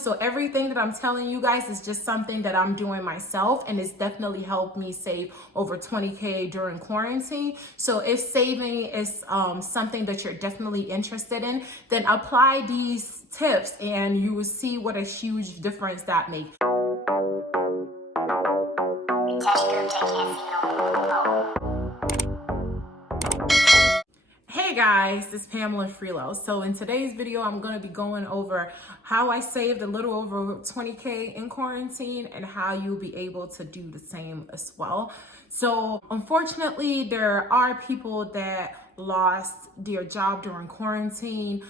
So everything that I'm telling you guys is just something that I'm doing myself, and it's definitely helped me save over 20K during quarantine. So if saving is something that you're definitely interested in, then apply these tips and you will see what a huge difference that makes. Hey guys, it's Pamela Freelo. So in today's video, I'm going to be going over how I saved a little over 20K in quarantine and how you'll be able to do the same as well. So unfortunately, there are people that lost their job during quarantine.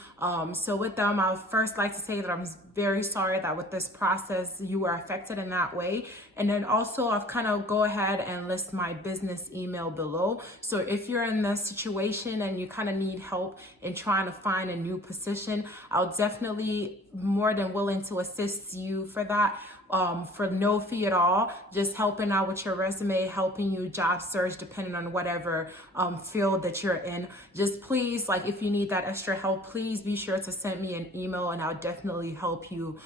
So with them, I would first like to say that I'm very sorry that with this process, you were affected in that way. And then also I've kind of go ahead and list my business email below. So if you're in this situation and you kind of need help in trying to find a new position, I'll definitely more than willing to assist you for that. For no fee at all, just helping out with your resume, helping you job search, depending on whatever field that you're in. Just please, like if you need that extra help, please be sure to send me an email and I'll definitely help you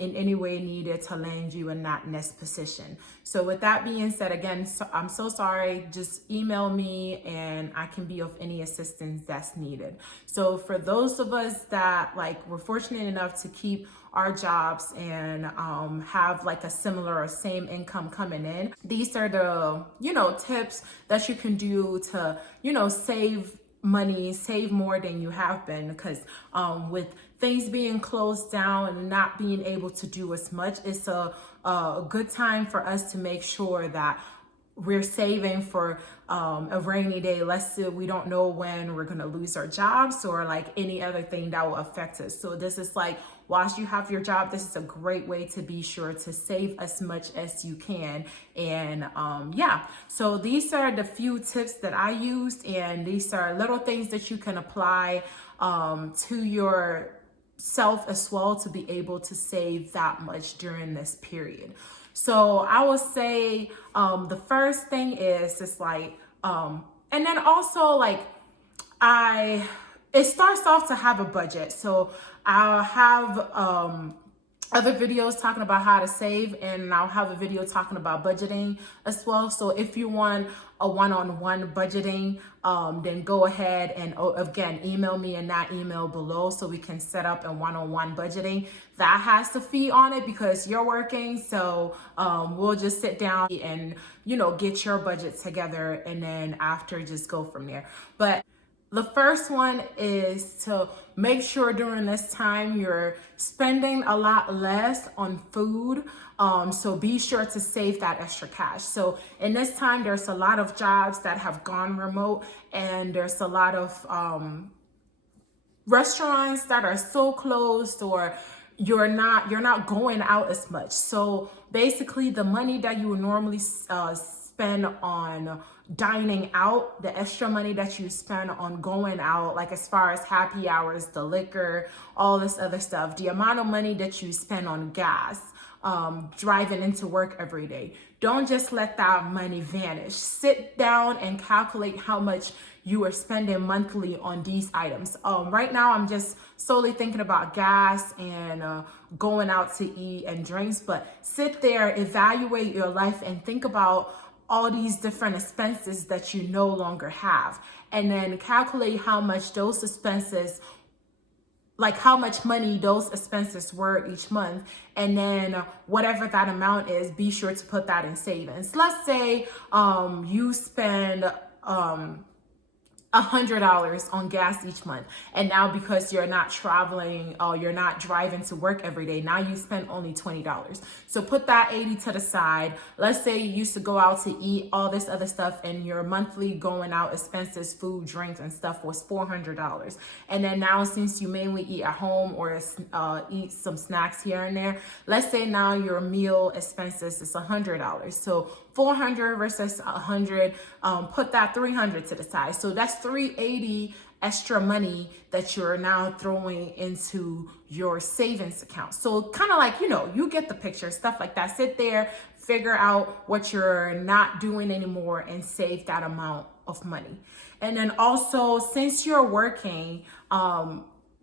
in any way needed to land you in that next position. So with that being said, again, I'm so sorry, just email me and I can be of any assistance that's needed. So for those of us that were fortunate enough to keep our jobs and have like a similar or same income coming in, these are the tips that you can do to save money, save more than you have been, because with things being closed down and not being able to do as much, it's a good time for us to make sure that we're saving for a rainy day. Let's say we don't know when we're gonna lose our jobs or like any other thing that will affect us. So this is like, whilst you have your job, this is a great way to be sure to save as much as you can. And yeah, so these are the few tips that I used, and these are little things that you can apply to your self as well to be able to save that much during this period. So I will say the first thing is just like, and then also like it starts off to have a budget. So I'll have other videos talking about how to save, and I'll have a video talking about budgeting as well. So if you want a one-on-one budgeting, then go ahead and again, email me in that email below so we can set up a one-on-one budgeting. That has a fee on it because you're working. So we'll just sit down and, get your budget together, and then after just go from there. But the first one is to make sure during this time you're spending a lot less on food. So be sure to save that extra cash. So in this time, there's a lot of jobs that have gone remote, and there's a lot of restaurants that are so closed, or you're not going out as much. So basically the money that you would normally spend on dining out, the extra money that you spend on going out, like as far as happy hours, the liquor, all this other stuff, the amount of money that you spend on gas, driving into work every day, don't just let that money vanish. Sit down and calculate how much you are spending monthly on these items. Right now, I'm just solely thinking about gas and going out to eat and drinks, but sit there, evaluate your life, and think about all these different expenses that you no longer have, and then calculate how much those expenses, like how much money those expenses were each month, and then whatever that amount is, be sure to put that in savings. Let's say you spend $100 on gas each month, and now because you're not traveling or you're not driving to work every day, now you spend only $20. So put that 80 to the side. Let's say you used to go out to eat, all this other stuff, and your monthly going out expenses, food, drinks, and stuff was $400. And then now, since you mainly eat at home or eat some snacks here and there, let's say now your meal expenses is $100. So 400 versus 100, put that 300 to the side. So that's 380 extra money that you're now throwing into your savings account. So kind of like, you get the picture, stuff like that. Sit there, figure out what you're not doing anymore, and save that amount of money. And then also, since you're working,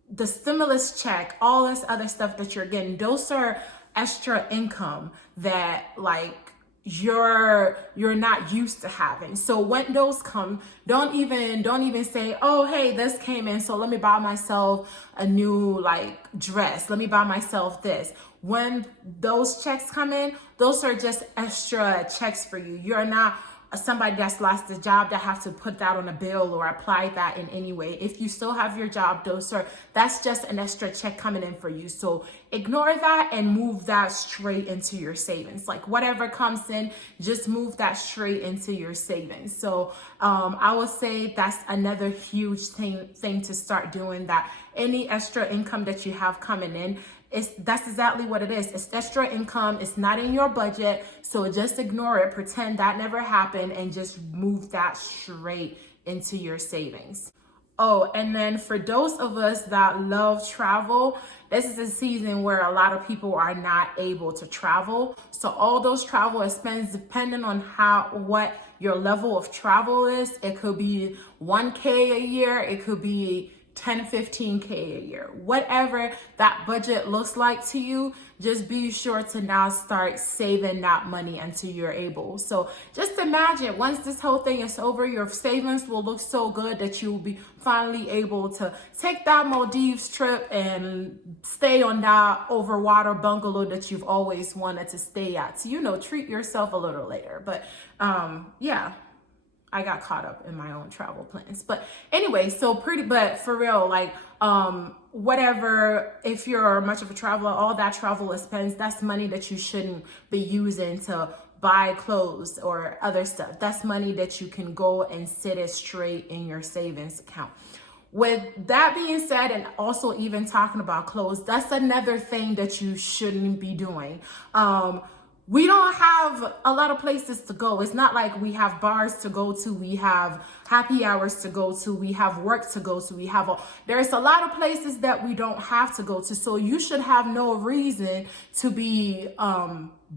the stimulus check, all this other stuff that you're getting, those are extra income that like you're not used to having. So when those come, don't even say, oh hey, this came in, so let me buy myself a new like dress, let me buy myself this. When those checks come in, those are just extra checks for you. You're not somebody that's lost a job that have to put that on a bill or apply that in any way. If you still have your job, that's just an extra check coming in for you. So ignore that and move that straight into your savings. Like whatever comes in, just move that straight into your savings. So I would say that's another huge thing to start doing, that any extra income that you have coming in, that's exactly what it is. It's extra income. It's not in your budget. So just ignore it. Pretend that never happened and just move that straight into your savings. Oh, and then for those of us that love travel, this is a season where a lot of people are not able to travel. So all those travel expenses, depending on what your level of travel is, it could be 1K a year. It could be 10, 15K a year, whatever that budget looks like to you. Just be sure to now start saving that money until you're able. So just imagine once this whole thing is over, your savings will look so good that you will be finally able to take that Maldives trip and stay on that overwater bungalow that you've always wanted to stay at. So, treat yourself a little later. But yeah. I got caught up in my own travel plans. But anyway, but for real, like, whatever, if you're much of a traveler, all that travel expense, that's money that you shouldn't be using to buy clothes or other stuff. That's money that you can go and sit it straight in your savings account. With that being said, and also even talking about clothes, that's another thing that you shouldn't be doing. We don't have a lot of places to go. It's not like we have bars to go to, we have happy hours to go to, we have work to go to, there's a lot of places that we don't have to go to. So you should have no reason to be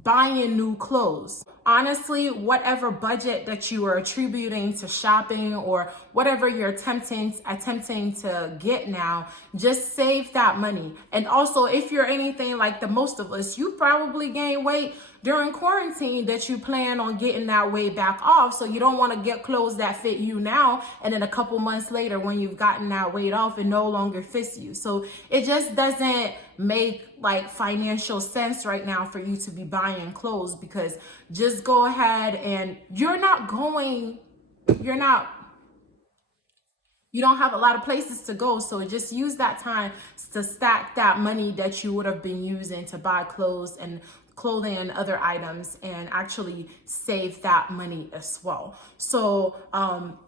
buying new clothes. Honestly, whatever budget that you are attributing to shopping or whatever you're attempting to get now, just save that money. And also, if you're anything like the most of us, you probably gained weight during quarantine that you plan on getting that weight back off. So you don't want to get clothes that fit you now, and then a couple months later when you've gotten that weight off, it no longer fits you. So it just doesn't make like financial sense right now for you to be buying clothes, because just go ahead and you don't have a lot of places to go. So just use that time to stack that money that you would have been using to buy clothes and clothing and other items, and actually save that money as well. So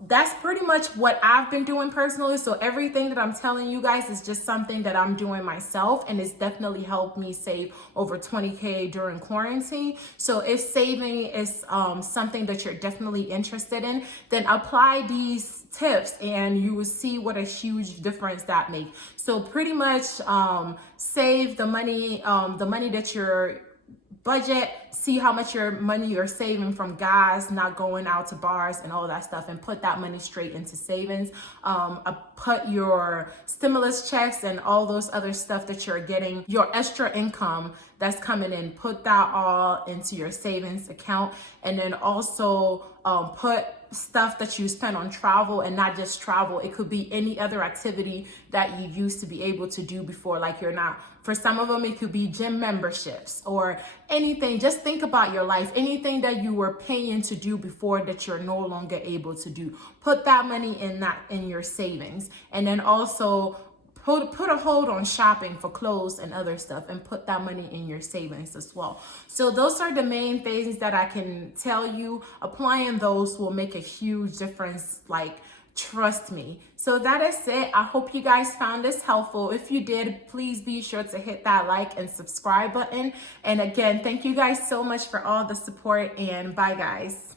that's pretty much what I've been doing personally. So everything that I'm telling you guys is just something that I'm doing myself, and it's definitely helped me save over 20K during quarantine. So if saving is something that you're definitely interested in, then apply these tips and you will see what a huge difference that makes. So pretty much save the money that you're budget, see how much money you're saving from gas, not going out to bars and all that stuff, and put that money straight into savings. Put your stimulus checks and all those other stuff that you're getting, your extra income that's coming in, put that all into your savings account. And then also put stuff that you spend on travel, and not just travel. It could be any other activity that you used to be able to do before. Like for some of them, it could be gym memberships or anything. Just think about your life, anything that you were paying to do before that you're no longer able to do. Put that money in your savings. And then also put a hold on shopping for clothes and other stuff, and put that money in your savings as well. So those are the main things that I can tell you. Applying those will make a huge difference, like, trust me. So that is it. I hope you guys found this helpful. If you did, please be sure to hit that like and subscribe button. And again, thank you guys so much for all the support, and bye guys.